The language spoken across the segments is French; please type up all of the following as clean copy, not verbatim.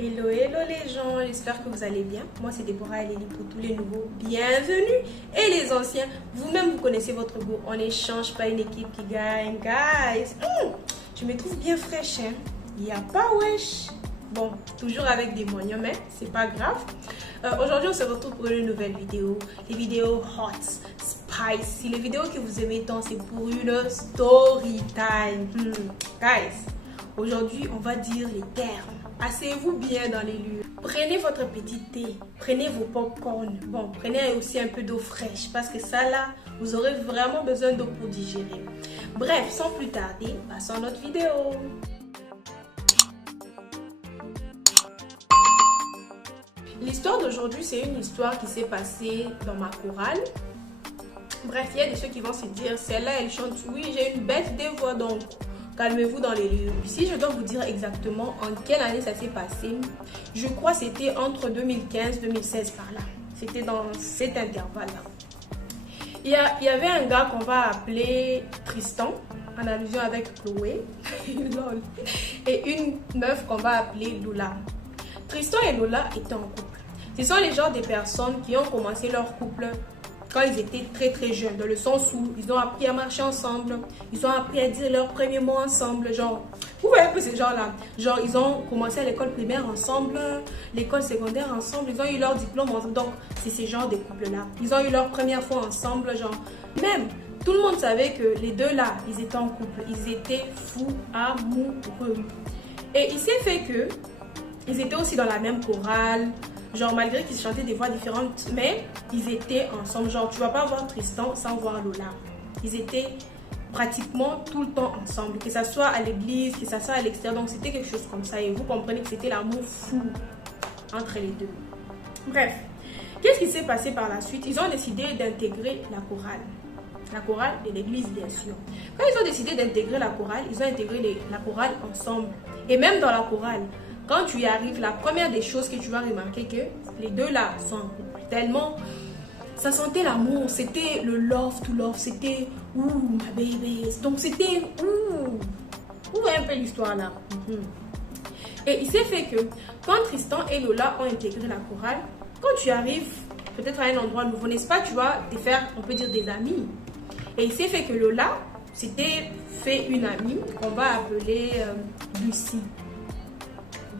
Hello, hello les gens, j'espère que vous allez bien. Moi c'est Déborah et Lélie pour tous les nouveaux, bienvenue. Et les anciens, vous-même vous connaissez votre goût. On n'échange pas une équipe qui gagne, guys. Je me trouve bien fraîche, hein. Il n'y a pas wesh. Bon, toujours avec des moignons, mais c'est pas grave. Aujourd'hui on se retrouve pour une nouvelle vidéo. Les vidéos hot, spicy, les vidéos que vous aimez tant, c'est pour une story time. Guys, aujourd'hui on va dire les termes. Asseyez-vous bien dans les lieux. Prenez votre petit thé, prenez vos popcorn. Bon, prenez aussi un peu d'eau fraîche parce que ça là, vous aurez vraiment besoin d'eau pour digérer. Bref, sans plus tarder, passons à notre vidéo. L'histoire d'aujourd'hui, c'est une histoire qui s'est passée dans ma chorale. Bref, il y a des ceux qui vont se dire, celle-là, elle chante, oui, j'ai une bête de voix, donc calmez-vous dans les lieux. Si je dois vous dire exactement en quelle année ça s'est passé, je crois que c'était entre 2015-2016 par là. C'était dans cet intervalle-là. Il y avait un gars qu'on va appeler Tristan, en allusion avec Chloé, et une meuf qu'on va appeler Lola. Tristan et Lola étaient en couple. Ce sont les genres de personnes qui ont commencé leur couple quand ils étaient très jeunes, dans le sens où ils ont appris à marcher ensemble, ils ont appris à dire leurs premiers mots ensemble, genre, vous voyez un peu ces gens-là, genre ils ont commencé à l'école primaire ensemble, l'école secondaire ensemble, ils ont eu leur diplôme ensemble, donc c'est ces genres de couples-là. Ils ont eu leur première fois ensemble, genre, même, tout le monde savait que les deux là, ils étaient en couple, ils étaient fous amoureux. Et il s'est fait que, ils étaient aussi dans la même chorale, genre malgré qu'ils chantaient des voix différentes, mais ils étaient ensemble. Genre tu vas pas voir Tristan sans voir Lola. Ils étaient pratiquement tout le temps ensemble, que ça soit à l'église, que ça soit à l'extérieur. Donc c'était quelque chose comme ça et vous comprenez que c'était l'amour fou entre les deux. Bref, qu'est-ce qui s'est passé par la suite? Ils ont décidé d'intégrer la chorale. La chorale de l'église, bien sûr. Quand ils ont décidé d'intégrer la chorale, ils ont intégré la chorale ensemble. Et même dans la chorale, quand tu y arrives, la première des choses que tu vas remarquer que les deux là sont en couple. Tellement, ça sentait l'amour, c'était le love to love, c'était ouh ma baby. Donc c'était ouh. Vous voyez un peu l'histoire là. Et il s'est fait que quand Tristan et Lola ont intégré la chorale, quand tu arrives peut-être à un endroit nouveau, n'est-ce pas, tu vas te faire, on peut dire, des amis. Et il s'est fait que Lola s'était fait une amie qu'on va appeler Lucie.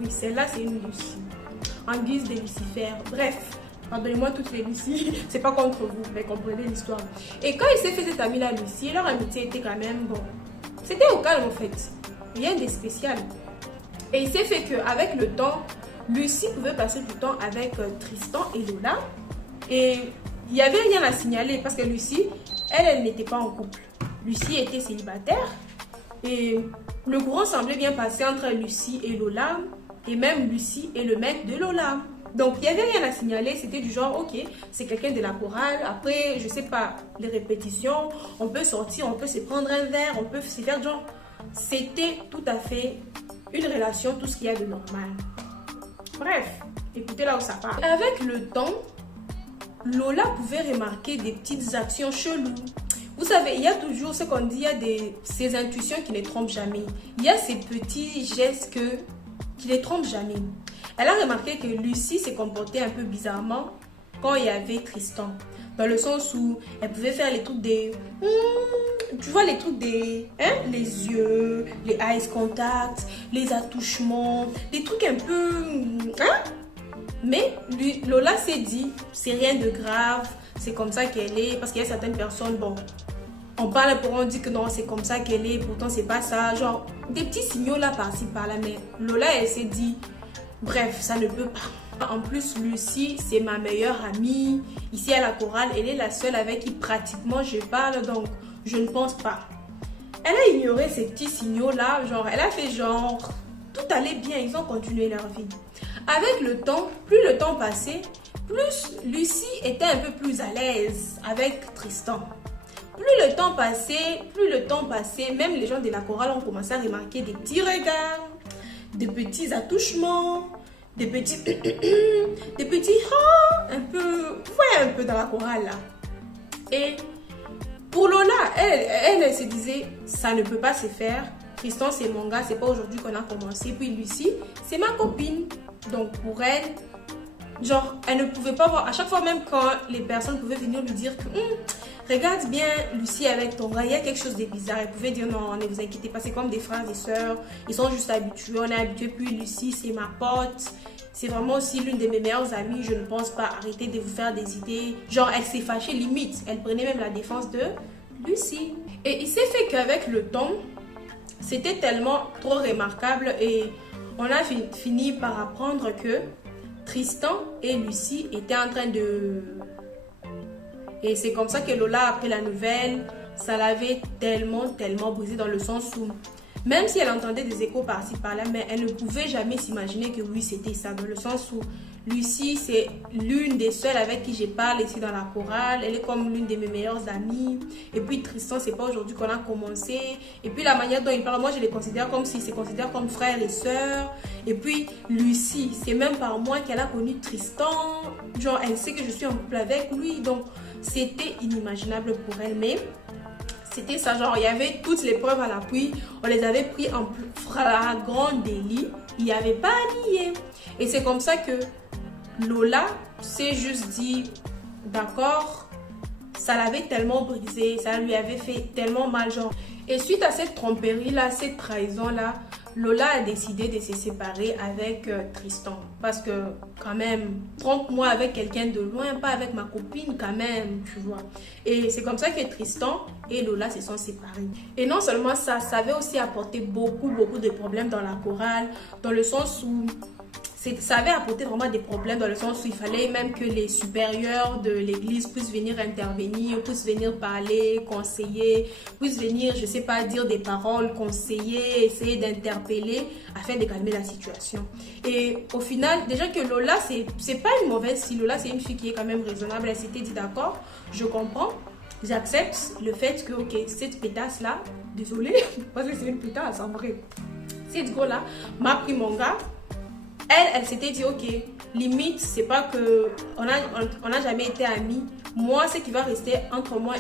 Oui, celle-là, c'est une Lucie. En guise de Lucifer. Bref, pardonnez-moi toutes les Lucies. C'est pas contre vous, mais comprenez l'histoire. Et quand il s'est fait cette amie-là, Lucie, leur amitié était quand même bon. C'était au calme, en fait. Rien de spécial. Et il s'est fait qu'avec le temps, Lucie pouvait passer du temps avec Tristan et Lola. Et il n'y avait rien à signaler parce que Lucie, elle n'était pas en couple. Lucie était célibataire. Et le courant semblait bien passer entre Lucie et Lola. Et même Lucie et le mec de Lola. Donc, il n'y avait rien à signaler. C'était du genre, ok, c'est quelqu'un de la chorale. Après, je sais pas, les répétitions, on peut sortir, on peut se prendre un verre, on peut se faire genre. C'était tout à fait une relation, tout ce qu'il y a de normal. Bref, écoutez là où ça part. Avec le temps, Lola pouvait remarquer des petites actions cheloues. Vous savez, il y a toujours ce qu'on dit, il y a ces intuitions qui ne trompent jamais. Il y a ces petits gestes qui ne trompent jamais. Elle a remarqué que Lucie s'est comportée un peu bizarrement quand il y avait Tristan. Dans le sens où elle pouvait faire les trucs des... tu vois les trucs des... les yeux, les eyes contact, les attouchements, des trucs un peu... Mais Lola s'est dit, c'est rien de grave, c'est comme ça qu'elle est. Parce qu'il y a certaines personnes, bon... On parle pour on dit que non, c'est comme ça qu'elle est, pourtant c'est pas ça. Genre, des petits signaux là par-ci par-là. Mais Lola, elle s'est dit, bref, ça ne peut pas. En plus, Lucie, c'est ma meilleure amie. Ici à la chorale, elle est la seule avec qui pratiquement je parle, donc je ne pense pas. Elle a ignoré ces petits signaux là, genre, elle a fait genre, tout allait bien, ils ont continué leur vie. Avec le temps, plus le temps passait, plus Lucie était un peu plus à l'aise avec Tristan. Plus le temps passait, même les gens de la chorale ont commencé à remarquer des petits regards, des petits attouchements, des petits un peu, vous voyez un peu dans la chorale là. Et pour Lola, elle se disait, ça ne peut pas se faire. Tristan, c'est mon gars, c'est pas aujourd'hui qu'on a commencé. Puis Lucie, c'est ma copine. Donc pour elle, genre, elle ne pouvait pas voir. À chaque fois, même quand les personnes pouvaient venir lui dire que regarde bien Lucie avec ton gars, il y a quelque chose de bizarre. Elle pouvait dire non, ne vous inquiétez pas, c'est comme des frères et sœurs. Ils sont juste habitués, on est habitués. Puis Lucie, c'est ma pote. C'est vraiment aussi l'une de mes meilleures amies. Je ne pense pas arrêter de vous faire des idées. Genre, elle s'est fâchée limite. Elle prenait même la défense de Lucie. Et il s'est fait qu'avec le temps, c'était tellement trop remarquable. Et on a fini par apprendre que Tristan et Lucie étaient en train de... Et c'est comme ça que Lola a appris la nouvelle. Ça l'avait tellement brisé dans le sens où, même si elle entendait des échos par-ci par-là, mais elle ne pouvait jamais s'imaginer que oui, c'était ça. Dans le sens où Lucie, c'est l'une des seules avec qui je parle ici dans la chorale. Elle est comme l'une de mes meilleures amies. Et puis Tristan, c'est pas aujourd'hui qu'on a commencé. Et puis la manière dont il parle, moi je les considère comme s'ils se considèrent comme frères et sœurs. Et puis Lucie, c'est même par moi qu'elle a connu Tristan. Genre, elle sait que je suis en couple avec lui. Donc, c'était inimaginable pour elle. Mais c'était ça, genre, il y avait toutes les preuves à l'appui. On les avait pris en flagrant délit. Il n'y avait pas à nier. Et c'est comme ça que Lola s'est juste dit, d'accord, ça l'avait tellement brisé, ça lui avait fait tellement mal, genre. Et suite à cette tromperie-là, cette trahison-là, Lola a décidé de se séparer avec Tristan. Parce que quand même, trompe-moi avec quelqu'un de loin, pas avec ma copine quand même, tu vois. Et c'est comme ça que Tristan et Lola se sont séparés. Et non seulement ça, ça avait aussi apporté beaucoup de problèmes dans la chorale, dans le sens où ça avait apporté vraiment des problèmes, dans le sens où il fallait même que les supérieurs de l'église puissent venir intervenir, puissent venir parler, conseiller, puissent venir, je sais pas, dire des paroles, conseiller, essayer d'interpeller afin de calmer la situation. Et au final, déjà que Lola, c'est pas une mauvaise fille. Lola, c'est une fille qui est quand même raisonnable. Elle s'était dit d'accord, je comprends, j'accepte le fait que, ok, cette pétasse-là, désolée, parce que c'est une pétasse en vrai, cette go-là m'a pris mon gars. Elle s'était dit, ok, limite, c'est pas que on a jamais été amis. Moi, ce qui va rester entre moi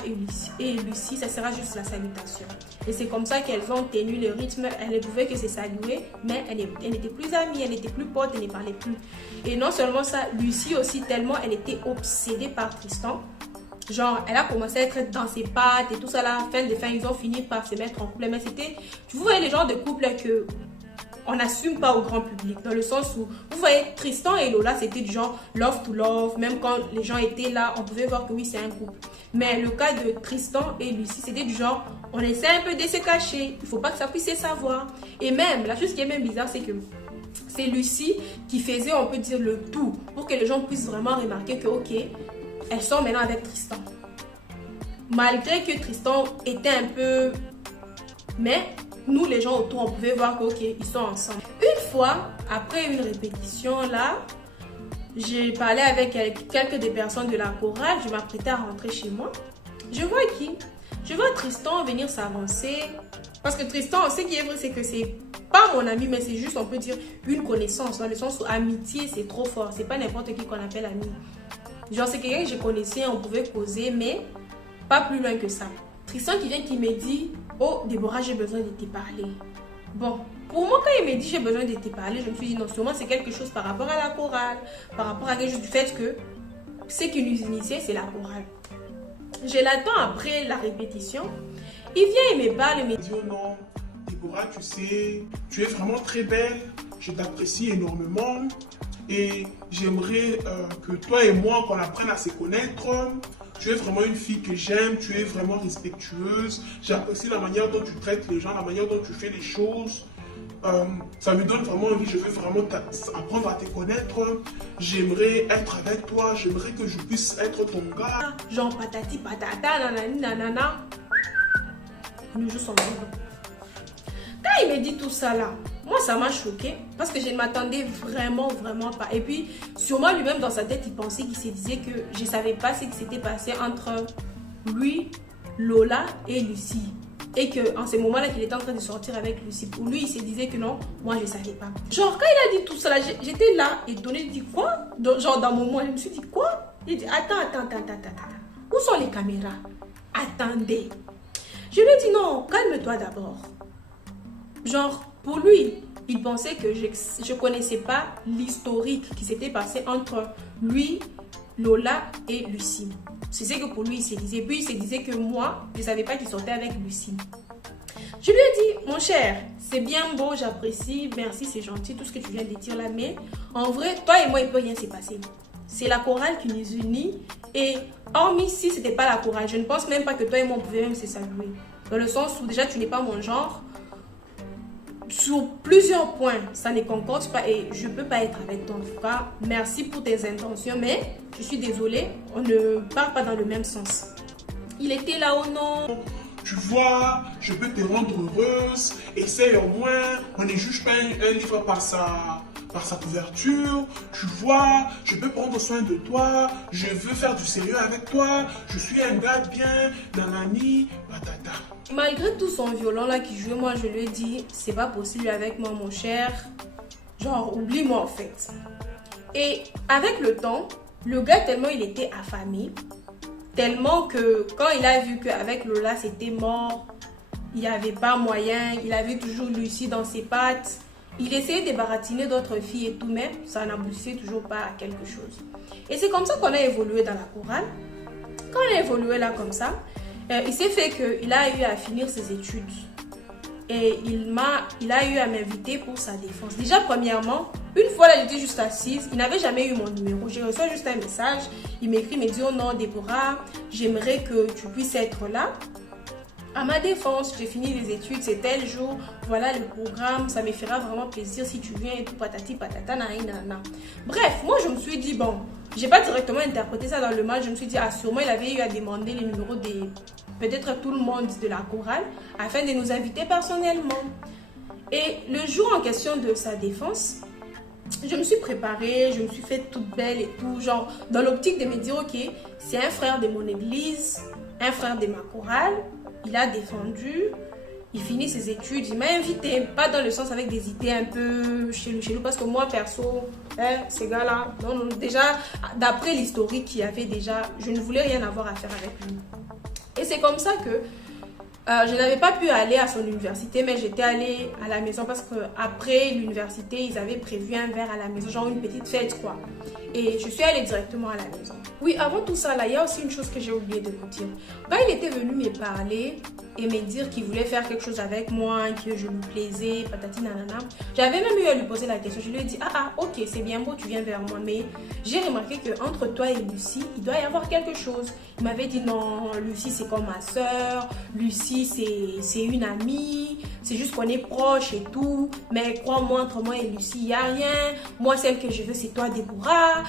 et Lucie, ça sera juste la salutation. Et c'est comme ça qu'elles ont tenu le rythme. Elle ne pouvait que se saluer, mais elle n'était plus amie, elle n'était plus pote, elle ne parlait plus. Et non seulement ça, Lucie aussi, tellement elle était obsédée par Tristan. Genre, elle a commencé à être dans ses pattes et tout ça là. Fin de fin, ils ont fini par se mettre en couple. Mais c'était, tu vois, les genres de couple que on n'assume pas au grand public, dans le sens où, vous voyez, Tristan et Lola, c'était du genre love to love. Même quand les gens étaient là, on pouvait voir que oui, c'est un couple. Mais le cas de Tristan et Lucie, c'était du genre, on essaie un peu de se cacher. Il faut pas que ça puisse se savoir. Et même, la chose qui est même bizarre, c'est que c'est Lucie qui faisait, on peut dire, le tout pour que les gens puissent vraiment remarquer que, ok, elles sont maintenant avec Tristan. Malgré que Tristan était un peu... Mais... nous, les gens autour, on pouvait voir que, ok, ils sont ensemble. Une fois, après une répétition, là, j'ai parlé avec quelques des personnes de la chorale. Je m'apprêtais à rentrer chez moi. Je vois qui? Je vois Tristan venir s'avancer. Parce que Tristan, ce qui est vrai, c'est que c'est pas mon ami, mais c'est juste, on peut dire, une connaissance. Dans le sens où amitié, c'est trop fort. C'est pas n'importe qui qu'on appelle ami. Genre, c'est quelqu'un que je connaissais, on pouvait causer, mais pas plus loin que ça. Tristan qui vient, qui me dit... oh, Déborah, j'ai besoin de te parler. Bon, pour moi, quand il m'a dit j'ai besoin de te parler, je me suis dit non, sûrement c'est quelque chose par rapport à la chorale, par rapport à quelque chose du fait que ce qui nous initiait, c'est la chorale. Je l'attends après la répétition. Il vient et me parle et me dit oh non, Déborah, tu sais, tu es vraiment très belle, je t'apprécie énormément et j'aimerais que toi et moi, qu'on apprenne à se connaître. Tu es vraiment une fille que j'aime, tu es vraiment respectueuse. J'apprécie la manière dont tu traites les gens, la manière dont tu fais les choses. Ça me donne vraiment envie, je veux vraiment apprendre à te connaître. J'aimerais être avec toi, j'aimerais que je puisse être ton gars. Genre patati patata, nanani nanana. Nous jouons son vivant. Quand il me dit tout ça là, moi ça m'a choqué parce que je ne m'attendais vraiment pas. Et puis sûrement lui-même dans sa tête il pensait qu'il se disait que je ne savais pas ce qui s'était passé entre lui, Lola et Lucie. Et qu'en ce moment-là qu'il était en train de sortir avec Lucie. Pour lui il se disait que non, moi je ne savais pas. Genre quand il a dit tout ça là, j'étais là étonnée, je dis quoi? Genre dans mon moment je me suis dit quoi? Il dit attends. Où sont les caméras? Attendez. Je lui ai dit non, calme-toi d'abord. Genre, pour lui, il pensait que je ne connaissais pas l'historique qui s'était passé entre lui, Lola et Lucie. C'est ce que pour lui il se disait. Puis il se disait que moi, je ne savais pas qu'il sortait avec Lucie. Je lui ai dit, mon cher, c'est bien beau, j'apprécie, merci, c'est gentil, tout ce que tu viens de dire là, mais en vrai, toi et moi, il ne peut rien se passer. C'est la chorale qui nous unit et hormis si ce n'était pas la chorale, je ne pense même pas que toi et moi, on pouvait même se saluer. Dans le sens où déjà, tu n'es pas mon genre. Sur plusieurs points, ça ne concorde pas et je ne peux pas être avec toi. En tout cas, merci pour tes intentions, mais je suis désolée, on ne part pas dans le même sens. Il était là, oh non. Tu vois, je peux te rendre heureuse. Essaye au moins. On ne juge pas un livre par sa couverture. Tu vois, je peux prendre soin de toi. Je veux faire du sérieux avec toi. Je suis un gars bien, nanani, patata. Malgré tout son violon là qui jouait, moi je lui ai dit, c'est pas possible avec moi mon cher. Genre, oublie-moi en fait. Et avec le temps, le gars tellement il était affamé, tellement que quand il a vu qu'avec Lola c'était mort, il n'y avait pas moyen, il avait toujours Lucie dans ses pattes, il essayait de baratiner d'autres filles et tout, mais ça n'aboutissait toujours pas à quelque chose. Et c'est comme ça qu'on a évolué dans la chorale. Quand on a évolué là comme ça, il s'est fait qu'il a eu à finir ses études. Et il a eu à m'inviter pour sa défense. Déjà, premièrement, une fois là, j'étais juste assise. Il n'avait jamais eu mon numéro. J'ai reçu juste un message. Il m'écrit, il me dit, oh non, Déborah, j'aimerais que tu puisses être là. À ma défense, j'ai fini les études, c'est tel jour. Voilà le programme, ça me fera vraiment plaisir si tu viens et tout, patati, patata, nanana. Bref, moi, je me suis dit, bon, j'ai pas directement interprété ça dans le mal. Je me suis dit, ah, sûrement, il avait eu à demander les numéros des... peut-être tout le monde de la chorale, afin de nous inviter personnellement. Et le jour en question de sa défense, je me suis préparée, je me suis faite toute belle et tout, genre dans l'optique de me dire, ok, c'est un frère de mon église, un frère de ma chorale, il a défendu, il finit ses études, il m'a invité, pas dans le sens avec des idées un peu chelou, parce que moi perso, ces gars-là, non, déjà, d'après l'historique qu'il y avait déjà, je ne voulais rien avoir à faire avec lui. Et c'est comme ça que je n'avais pas pu aller à son université, mais j'étais allée à la maison parce qu'après l'université, ils avaient prévu un verre à la maison, genre une petite fête quoi. Et je suis allée directement à la maison. Oui, avant tout ça, là, il y a aussi une chose que j'ai oublié de vous dire. Quand il était venu me parler et me dire qu'il voulait faire quelque chose avec moi, que je lui plaisais, patati nanana, j'avais même eu à lui poser la question. Je lui ai dit, ok, c'est bien beau, tu viens vers moi, mais j'ai remarqué qu'entre toi et Lucie, il doit y avoir quelque chose. Il m'avait dit, non, Lucie, c'est comme ma soeur, Lucie, c'est une amie, c'est juste qu'on est proches et tout, mais crois-moi, entre moi et Lucie, il n'y a rien. Moi, celle que je veux, c'est toi, Déborah.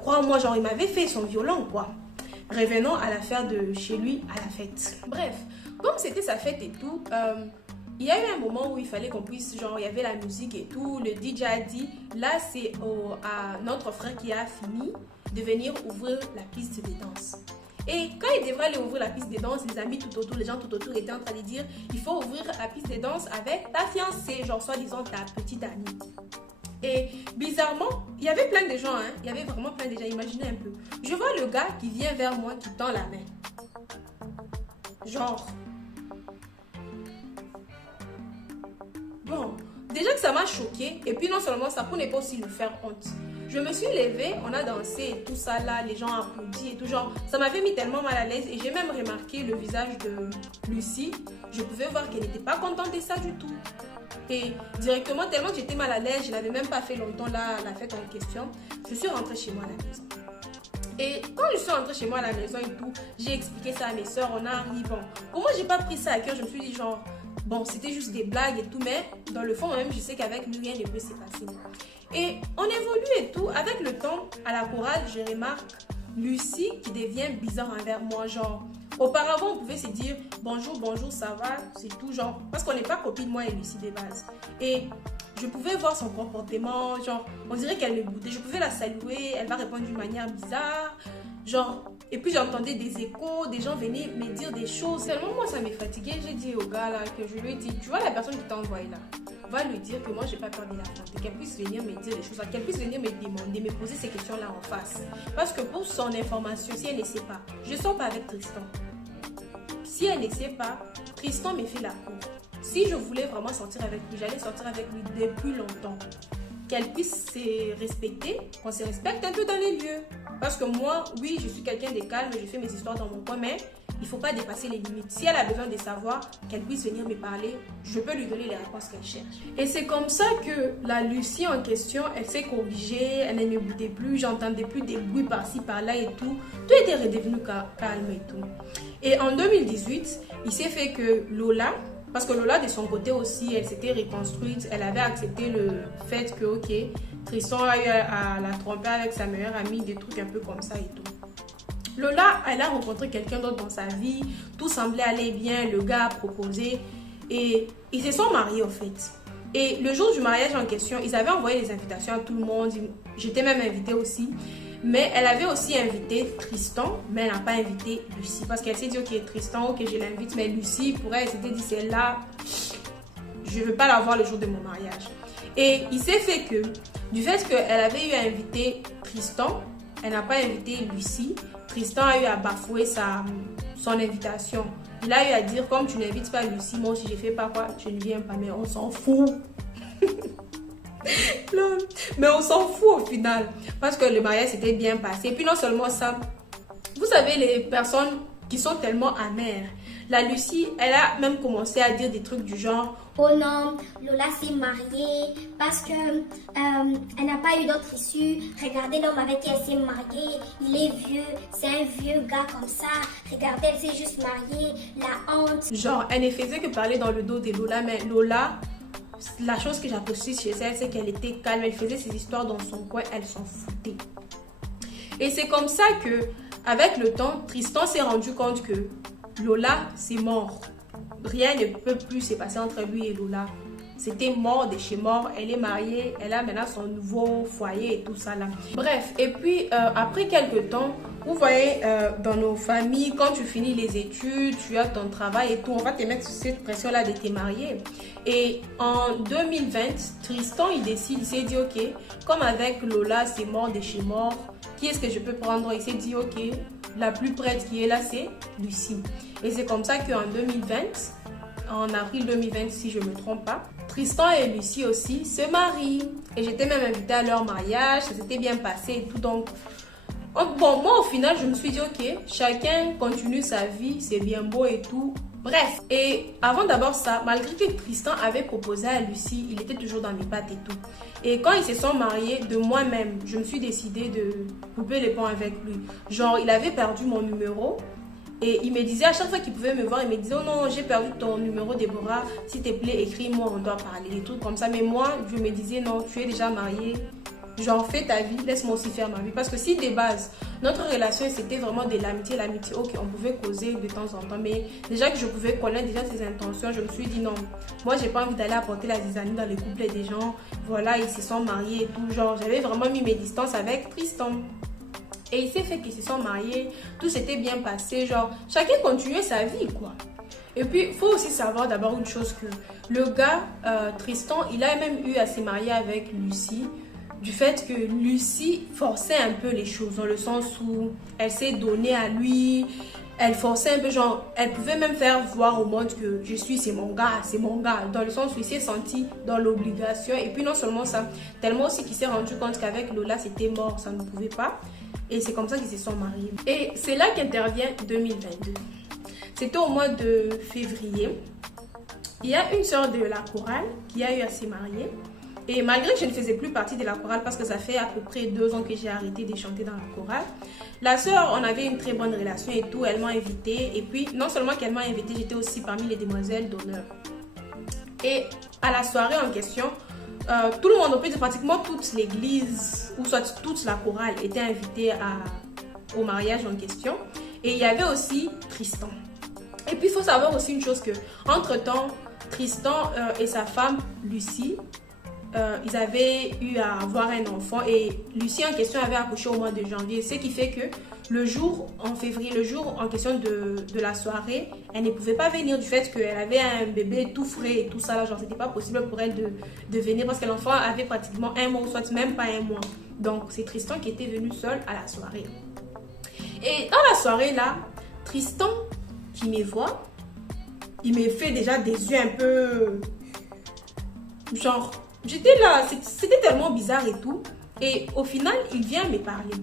Crois-moi, genre, il m'avait fait son violon, quoi. Revenons à l'affaire de chez lui à la fête. Bref, comme c'était sa fête et tout, il y a eu un moment où il fallait qu'on puisse, genre, il y avait la musique et tout. Le DJ a dit, là, c'est à notre frère qui a fini de venir ouvrir la piste de danse. Et quand il devrait aller ouvrir la piste de danse, les amis tout autour, les gens tout autour étaient en train de dire, il faut ouvrir la piste de danse avec ta fiancée, genre, soi-disant ta petite amie. Et bizarrement, il y avait plein de gens, hein. Il y avait vraiment plein de gens, imaginez un peu. Je vois le gars qui vient vers moi, qui tend la main. Genre. Bon, déjà que ça m'a choqué, et puis non seulement ça, pour ne pas aussi lui faire honte. Je me suis levée, on a dansé et tout ça là, les gens applaudissent et tout, genre, ça m'avait mis tellement mal à l'aise et j'ai même remarqué le visage de Lucie. Je pouvais voir qu'elle n'était pas contente de ça du tout. Et directement, tellement que j'étais mal à l'aise, je n'avais même pas fait longtemps là, la fête en question, je suis rentrée chez moi à la maison. Et quand je suis rentrée chez moi à la maison et tout, j'ai expliqué ça à mes soeurs, on arrive. Bon, pour moi, j'ai pas pris ça à cœur, je me suis dit genre, bon, c'était juste des blagues et tout, mais dans le fond, même, je sais qu'avec lui, rien ne peut se passer. Et on évolue et tout, avec le temps, à la chorale, je remarque Lucie qui devient bizarre envers moi, genre, auparavant, on pouvait se dire bonjour, bonjour, ça va, c'est tout, genre, parce qu'on n'est pas copines, moi et Lucie de base. Et je pouvais voir son comportement, genre, on dirait qu'elle me boutait. Je pouvais la saluer, elle va répondre d'une manière bizarre, genre, et puis j'entendais des échos, des gens venaient me dire des choses. Tellement moi, ça m'est fatigué, j'ai dit au gars là, que je lui ai dit, tu vois la personne qui t'a envoyé là, va lui dire que moi, j'ai pas peur de l'affronter, qu'elle puisse venir me dire des choses là, qu'elle puisse venir me demander, me poser ces questions là en face. Parce que pour son information, si elle ne sait pas, je ne sors pas avec Tristan. Si elle ne sait pas, Tristan me fait la cour. si je voulais vraiment sortir avec lui, j'allais sortir avec lui depuis longtemps. Qu'elle puisse se respecter, qu'on se respecte un peu dans les lieux. Parce que moi, oui, je suis quelqu'un de calme, je fais mes histoires dans mon coin, mais il ne faut pas dépasser les limites. Si elle a besoin de savoir, qu'elle puisse venir me parler, je peux lui donner les réponses qu'elle cherche. Et c'est comme ça que la Lucie en question, elle s'est corrigée, elle ne m'écoutait plus, j'entendais plus des bruits par-ci, par-là et tout. Tout était redevenu calme et tout. Et en 2018, il s'est fait que Lola, parce que Lola de son côté aussi, elle s'était reconstruite, elle avait accepté le fait que, ok, Tristan a eu à la tromper avec sa meilleure amie, des trucs un peu comme ça et tout. Lola, elle a rencontré quelqu'un d'autre dans sa vie, tout semblait aller bien, le gars a proposé et ils se sont mariés en fait. Et le jour du mariage en question, ils avaient envoyé les invitations à tout le monde, j'étais même invitée aussi. Mais elle avait aussi invité Tristan, mais elle n'a pas invité Lucie. Parce qu'elle s'est dit, ok, Tristan, ok, je l'invite. Mais Lucie, pour elle, elle s'était dit, celle-là, je ne veux pas la voir le jour de mon mariage. Et il s'est fait que, du fait qu'elle avait eu à inviter Tristan, elle n'a pas invité Lucie. Tristan a eu à bafouer son invitation. Il a eu à dire, comme tu n'invites pas Lucie, moi aussi je ne fais pas quoi, je ne viens pas, mais on s'en fout. Non, mais on s'en fout au final parce que le mariage s'était bien passé. Et puis non seulement ça, vous savez les personnes qui sont tellement amères. La Lucie, elle a même commencé à dire des trucs du genre oh non, Lola s'est mariée parce que elle n'a pas eu d'autre issue. Regardez l'homme avec qui elle s'est mariée, il est vieux, c'est un vieux gars comme ça. Regardez, elle s'est juste mariée, la honte. Genre, elle ne faisait que parler dans le dos de Lola, mais Lola, la chose que j'apprécie chez elle, c'est qu'elle était calme. Elle faisait ses histoires dans son coin, elle s'en foutait. Et c'est comme ça que, avec le temps, Tristan s'est rendu compte que Lola, c'est mort. Rien ne peut plus se passer entre lui et Lola. C'était mort de chez mort. Elle est mariée, elle a maintenant son nouveau foyer et tout ça là. Bref, et puis après quelques temps, vous voyez, dans nos familles, quand tu finis les études, tu as ton travail et tout, on va te mettre sous cette pression-là de te marier. Et en 2020, Tristan, il s'est dit, ok, comme avec Lola, c'est mort de chez mort, qui est-ce que je peux prendre? Il s'est dit, ok, la plus prête qui est là, c'est Lucie. Et c'est comme ça qu'en 2020, en avril 2020, si je ne me trompe pas, Tristan et Lucie aussi se marient. Et j'étais même invitée à leur mariage, ça s'était bien passé et tout, donc... Bon, moi au final, je me suis dit, ok, chacun continue sa vie, c'est bien beau et tout. Bref, et avant d'abord ça, malgré que Tristan avait proposé à Lucie, il était toujours dans mes pattes et tout. Et quand ils se sont mariés, de moi-même, je me suis décidée de couper les ponts avec lui. Genre, il avait perdu mon numéro. Et il me disait, à chaque fois qu'il pouvait me voir, il me disait, oh non, j'ai perdu ton numéro, Déborah, s'il te plaît, écris-moi, on doit parler, des trucs comme ça. Mais moi, je me disais, non, tu es déjà mariée. Genre, fais ta vie, laisse-moi aussi faire ma vie. Parce que si de base, notre relation, c'était vraiment de l'amitié, ok, on pouvait causer de temps en temps. Mais déjà que je pouvais connaître déjà ses intentions, je me suis dit non. Moi, j'ai pas envie d'aller apporter la zizanie dans les couples des gens. Voilà, ils se sont mariés et tout. Genre, j'avais vraiment mis mes distances avec Tristan. Et il s'est fait qu'ils se sont mariés. Tout s'était bien passé. Genre, chacun continuait sa vie, quoi. Et puis, il faut aussi savoir d'abord une chose que le gars, Tristan, il a même eu à se marier avec Lucie. Du fait que Lucie forçait un peu les choses, dans le sens où elle s'est donnée à lui, elle forçait un peu, genre, elle pouvait même faire voir au monde que c'est mon gars, dans le sens où il s'est senti dans l'obligation. Et puis non seulement ça, tellement aussi qu'il s'est rendu compte qu'avec Lola, c'était mort, ça ne pouvait pas. Et c'est comme ça qu'ils se sont mariés. Et c'est là qu'intervient 2022. C'était au mois de février. Il y a une sœur de la chorale qui a eu à se marier. Et malgré que je ne faisais plus partie de la chorale parce que ça fait à peu près 2 ans que j'ai arrêté de chanter dans la chorale, la sœur, on avait une très bonne relation et tout, elle m'a invitée. Et puis, non seulement qu'elle m'a invitée, j'étais aussi parmi les demoiselles d'honneur. Et à la soirée en question, tout le monde, on peut dire pratiquement toute l'église, ou soit toute la chorale était invitée au mariage en question. Et il y avait aussi Tristan. Et puis, il faut savoir aussi une chose que, entre-temps, Tristan et sa femme, Lucie, ils avaient eu à avoir un enfant et Lucie en question avait accouché au mois de janvier, ce qui fait que le jour en février, le jour en question de la soirée, elle ne pouvait pas venir du fait qu'elle avait un bébé tout frais et tout ça là, genre c'était pas possible pour elle de venir parce que l'enfant avait pratiquement 1 mois ou soit même pas 1 mois. Donc c'est Tristan qui était venu seul à la soirée. Et dans la soirée là, Tristan qui me voit, il me fait déjà des yeux un peu... Genre, j'étais là, c'était tellement bizarre et tout. Et au final, il vient me parler.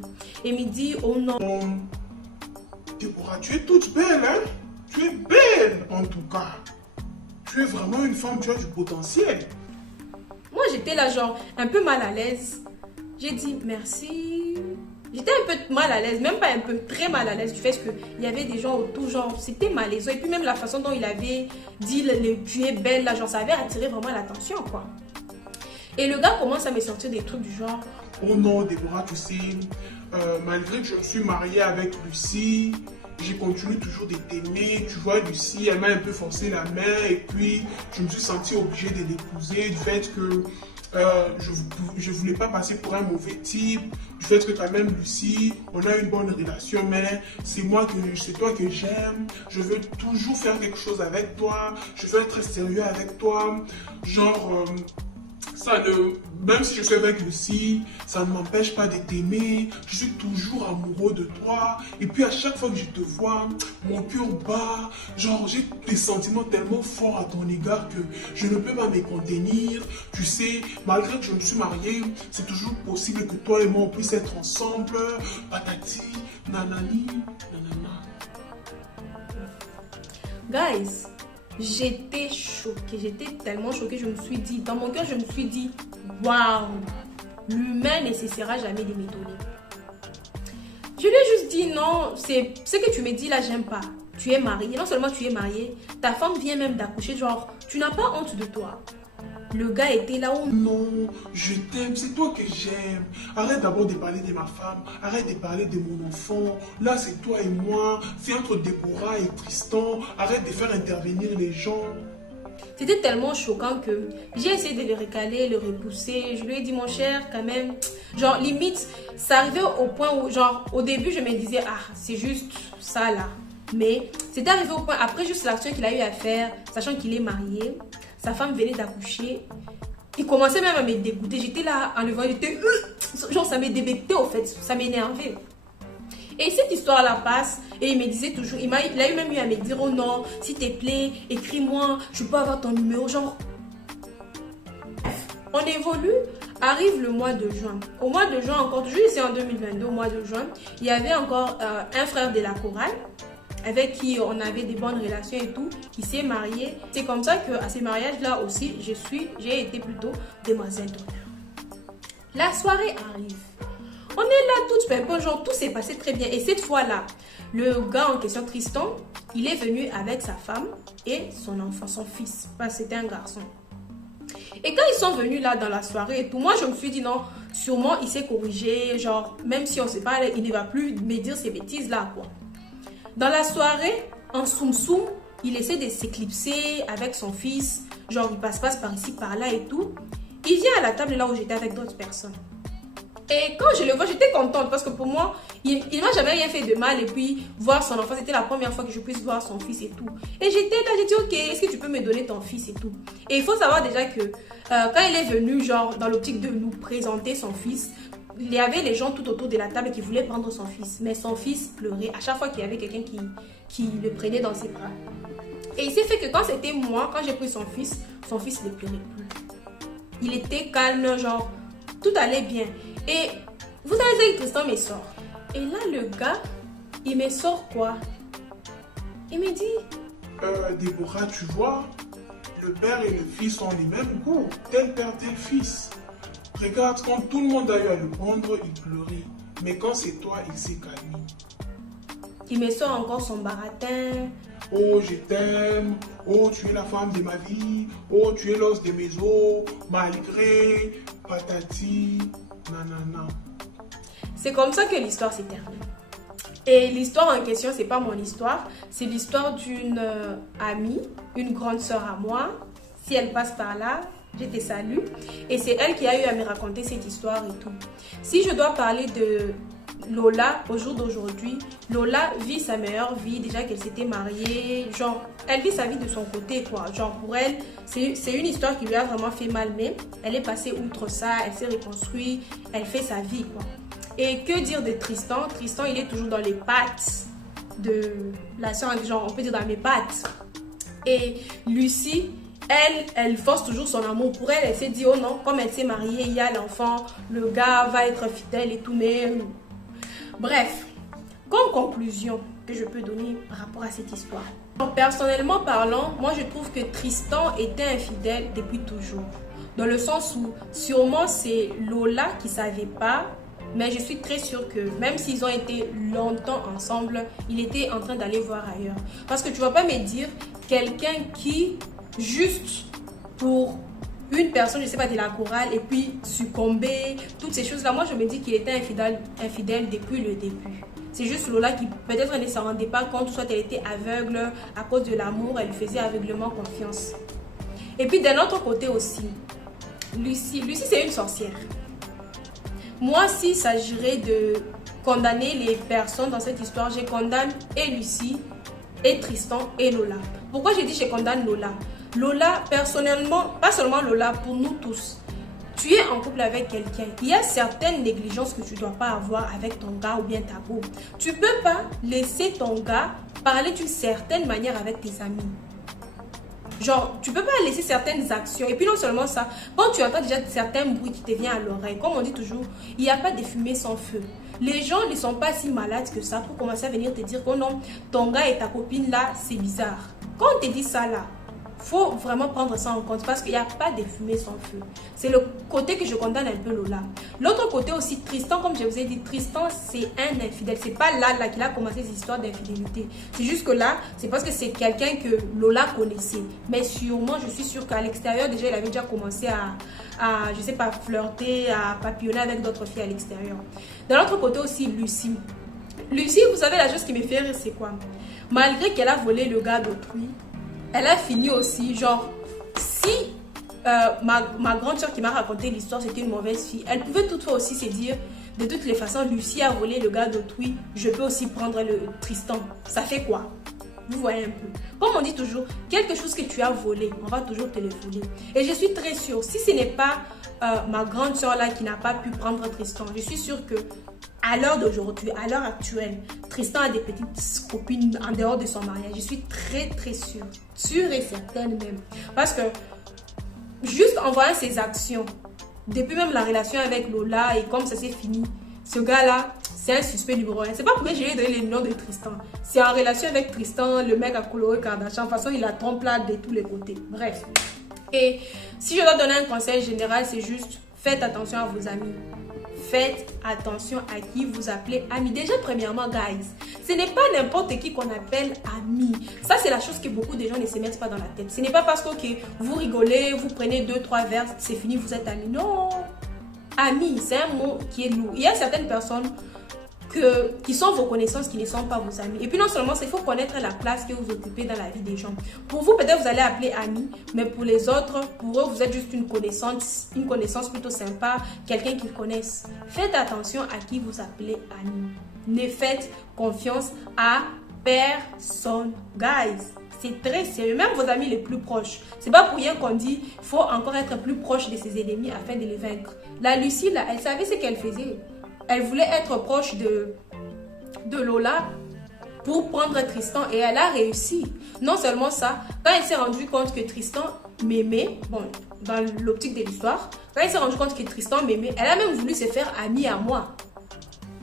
Et me dit, oh non. Déborah, tu es toute belle, hein? Tu es belle, en tout cas. Tu es vraiment une femme, tu as du potentiel. Moi, j'étais là, genre, un peu mal à l'aise. J'ai dit, merci. J'étais un peu mal à l'aise, même pas un peu, très mal à l'aise du fait qu'il y avait des gens autour, genre, c'était malaisant. Et puis même la façon dont il avait dit, tu es belle, là, genre, ça avait attiré vraiment l'attention, quoi. Et le gars commence à me sortir des trucs du genre... Oh non, Déborah, tu sais, malgré que je me suis mariée avec Lucie, j'ai continué toujours de t'aimer. Tu vois, Lucie, elle m'a un peu forcé la main et puis je me suis sentie obligée de l'épouser du fait que je voulais pas passer pour un mauvais type, du fait que quand même, Lucie, on a une bonne relation, mais c'est toi que j'aime. Je veux toujours faire quelque chose avec toi. Je veux être sérieux avec toi. Genre... même si je suis avec Lucie, ça ne m'empêche pas de t'aimer. Je suis toujours amoureux de toi. Et puis à chaque fois que je te vois, mon cœur bat. Genre, j'ai des sentiments tellement forts à ton égard que je ne peux pas me contenir. Tu sais, malgré que je me suis mariée, c'est toujours possible que toi et moi on puisse être ensemble. Patati, nanani, nanana. Guys, j'étais choquée, j'étais tellement choquée, je me suis dit, dans mon cœur, je me suis dit, waouh, l'humain ne cessera jamais de m'étonner. Je lui ai juste dit, non, c'est ce que tu me dis là, j'aime pas. Tu es mariée, non seulement tu es mariée, ta femme vient même d'accoucher, genre, tu n'as pas honte de toi. Le gars était là où... Non, je t'aime, c'est toi que j'aime. Arrête d'abord de parler de ma femme, arrête de parler de mon enfant. Là, c'est toi et moi, c'est entre Déborah et Tristan. Arrête de faire intervenir les gens. C'était tellement choquant que j'ai essayé de le recaler, le repousser. Je lui ai dit, mon cher, quand même, genre, limite, ça arrivait au point où, genre, au début, je me disais, ah, c'est juste ça, là. Mais c'était arrivé au point, après juste l'action qu'il a eu à faire, sachant qu'il est marié, sa femme venait d'accoucher, il commençait même à me dégoûter. J'étais là, en le voyant, j'étais, genre, ça me débectait, au fait, ça m'énervait. Et cette histoire-là passe, et il me disait toujours, il a eu même eu à me dire, oh non, s'il te plaît, écris-moi, je peux avoir ton numéro, genre. On évolue, arrive le mois de juin. Au mois de juin, encore, toujours ici en 2022, au mois de juin, il y avait encore un frère de la chorale, avec qui on avait des bonnes relations et tout, qui s'est marié. C'est comme ça qu'à ces mariages-là aussi, j'ai été plutôt demoiselle d'honneur. La soirée arrive. On est là toutes pimpon, genre tout s'est passé très bien. Et cette fois-là, le gars en question, Tristan, il est venu avec sa femme et son enfant, son fils, parce que c'était un garçon. Et quand ils sont venus là dans la soirée et tout, moi je me suis dit non, sûrement il s'est corrigé, genre même si on sait pas, il ne va plus me dire ces bêtises là quoi. Dans la soirée, en soum-soum, il essaie de s'éclipser avec son fils, genre il passe par ici, par là et tout. Il vient à la table là où j'étais avec d'autres personnes. Et quand je le vois, j'étais contente parce que pour moi, il ne m'a jamais rien fait de mal. Et puis, voir son enfant, c'était la première fois que je puisse voir son fils et tout. Et j'étais là, j'ai dit, ok, est-ce que tu peux me donner ton fils et tout. Et il faut savoir déjà que quand il est venu, genre, dans l'optique de nous présenter son fils, il y avait les gens tout autour de la table qui voulaient prendre son fils. Mais son fils pleurait à chaque fois qu'il y avait quelqu'un qui le prenait dans ses bras. Et il s'est fait que quand c'était moi, quand j'ai pris son fils ne pleurait plus. Il était calme, genre, tout allait bien. Et vous savez que Tristan me sort. Et là, le gars, il me sort quoi? Il me dit... Déborah, tu vois, le père et le fils ont les mêmes goûts. Tel père, tel fils. Regarde, quand tout le monde a eu à le prendre, il pleurait. Mais quand c'est toi, il s'est calmé. Il me sort encore son baratin. Oh, je t'aime. Oh, tu es la femme de ma vie. Oh, tu es l'os de mes os. Malgré, patati... Nanana. C'est comme ça que l'histoire s'est terminée. Et l'histoire en question, c'est pas mon histoire. C'est l'histoire d'une amie, une grande sœur à moi. Si elle passe par là, je te salue. Et c'est elle qui a eu à me raconter cette histoire et tout. Si je dois parler de Lola, au jour d'aujourd'hui, Lola vit sa meilleure vie. Déjà qu'elle s'était mariée. Genre, elle vit sa vie de son côté, quoi. Genre, pour elle, c'est une histoire qui lui a vraiment fait mal. Mais elle est passée outre ça. Elle s'est reconstruite. Elle fait sa vie, quoi. Et que dire de Tristan? Tristan, il est toujours dans les pattes de la sœur. Genre, on peut dire dans mes pattes. Et Lucie, elle force toujours son amour. Pour elle, elle s'est dit, oh non, comme elle s'est mariée, il y a l'enfant, le gars va être fidèle et tout, mais... Bref, comme conclusion que je peux donner par rapport à cette histoire. Personnellement parlant, moi je trouve que Tristan était infidèle depuis toujours. Dans le sens où, sûrement c'est Lola qui ne savait pas, mais je suis très sûre que même s'ils ont été longtemps ensemble, il était en train d'aller voir ailleurs. Parce que tu ne vas pas me dire quelqu'un qui, juste pour une personne, je ne sais pas, de la chorale, et puis succomber, toutes ces choses-là, moi je me dis qu'il était infidèle depuis le début. C'est juste Lola qui peut-être ne s'en rendait pas compte, soit elle était aveugle à cause de l'amour, elle lui faisait aveuglement confiance. Et puis d'un autre côté aussi, Lucie c'est une sorcière. Moi, s'il s'agirait de condamner les personnes dans cette histoire, je condamne et Lucie, et Tristan, et Lola. Pourquoi je dis je condamne Lola? Lola, personnellement, pas seulement Lola, pour nous tous, tu es en couple avec quelqu'un, il y a certaines négligences que tu ne dois pas avoir avec ton gars ou bien ta go. Tu ne peux pas laisser ton gars parler d'une certaine manière avec tes amis. Genre, tu peux pas laisser certaines actions. Et puis non seulement ça, quand tu entends déjà certains bruits qui te viennent à l'oreille, comme on dit toujours, il n'y a pas de fumée sans feu. Les gens ne sont pas si malades que ça pour commencer à venir te dire que non, ton gars et ta copine là, c'est bizarre. Quand on te dit ça là, faut vraiment prendre ça en compte parce qu'il n'y a pas de fumée sans feu. C'est le côté que je condamne un peu Lola. L'autre côté aussi, Tristan, comme je vous ai dit, Tristan c'est un infidèle. C'est pas là qu'il a commencé ces histoires d'infidélité. C'est juste que là, c'est parce que c'est quelqu'un que Lola connaissait. Mais sûrement, je suis sûre qu'à l'extérieur, déjà, il avait déjà commencé à je sais pas, flirter, à papillonner avec d'autres filles à l'extérieur. De l'autre côté aussi, Lucie. Lucie, vous savez, la chose qui me fait rire, c'est quoi? Malgré qu'elle a volé le gars d'autrui, elle a fini aussi, genre, si ma grande soeur qui m'a raconté l'histoire, c'était une mauvaise fille, elle pouvait toutefois aussi se dire, de toutes les façons, Lucie a volé le gars d'autrui, je peux aussi prendre le Tristan. Ça fait quoi? Vous voyez un peu. Comme on dit toujours, quelque chose que tu as volé, on va toujours te le voler. Et je suis très sûre, si ce n'est pas ma grande soeur là qui n'a pas pu prendre Tristan, je suis sûre que à l'heure d'aujourd'hui, à l'heure actuelle, Tristan a des petites copines en dehors de son mariage. Je suis très très sûre et certaine même. Parce que juste en voyant ses actions, depuis même la relation avec Lola et comme ça s'est fini, ce gars-là, c'est un suspect numéro 1. C'est pas pour que j'ai donné le nom de Tristan. C'est en relation avec Tristan, le mec a coloré Kardashian. De toute façon, il la trompe là de tous les côtés. Bref. Et si je dois donner un conseil général, c'est juste faites attention à vos amis. Faites attention à qui vous appelez ami. Déjà, premièrement, guys, ce n'est pas n'importe qui qu'on appelle ami. Ça, c'est la chose que beaucoup de gens ne se mettent pas dans la tête. Ce n'est pas parce que vous rigolez, vous prenez 2-3 verres, c'est fini, vous êtes amis. Non. Ami, c'est un mot qui est lourd. Il y a certaines personnes qui sont vos connaissances, qui ne sont pas vos amis. Et puis non seulement, il faut connaître la place que vous occupez dans la vie des gens. Pour vous, peut-être vous allez appeler ami, mais pour les autres, pour eux, vous êtes juste une connaissance plutôt sympa, quelqu'un qu'ils connaissent. Faites attention à qui vous appelez ami. Ne faites confiance à personne, guys. C'est très sérieux, même vos amis les plus proches. C'est pas pour rien qu'on dit qu'il faut encore être plus proche de ses ennemis afin de les vaincre. La Lucie, là, elle savait ce qu'elle faisait. Elle voulait être proche de Lola pour prendre Tristan et elle a réussi. Non seulement ça, quand elle s'est rendue compte que Tristan m'aimait, bon, dans l'optique de l'histoire, quand elle s'est rendue compte que Tristan m'aimait, elle a même voulu se faire amie à moi.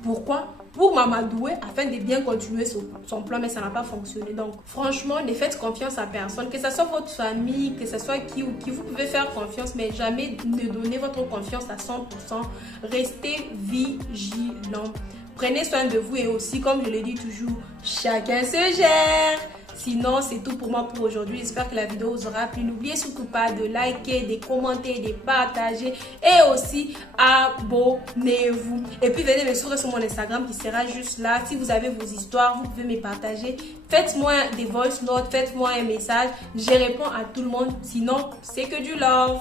Pourquoi? Pour m'amadouer afin de bien continuer son plan, mais ça n'a pas fonctionné. Donc, franchement, ne faites confiance à personne, que ce soit votre famille, que ce soit qui ou qui, vous pouvez faire confiance, mais jamais ne donnez votre confiance à 100%. Restez vigilants. Prenez soin de vous et aussi, comme je le dis toujours, chacun se gère. Sinon, c'est tout pour moi pour aujourd'hui. J'espère que la vidéo vous aura plu. N'oubliez surtout pas de liker, de commenter, de partager et aussi abonnez-vous. Et puis, venez me suivre sur mon Instagram qui sera juste là. Si vous avez vos histoires, vous pouvez me partager. Faites-moi des voice notes, faites-moi un message. Je réponds à tout le monde. Sinon, c'est que du love.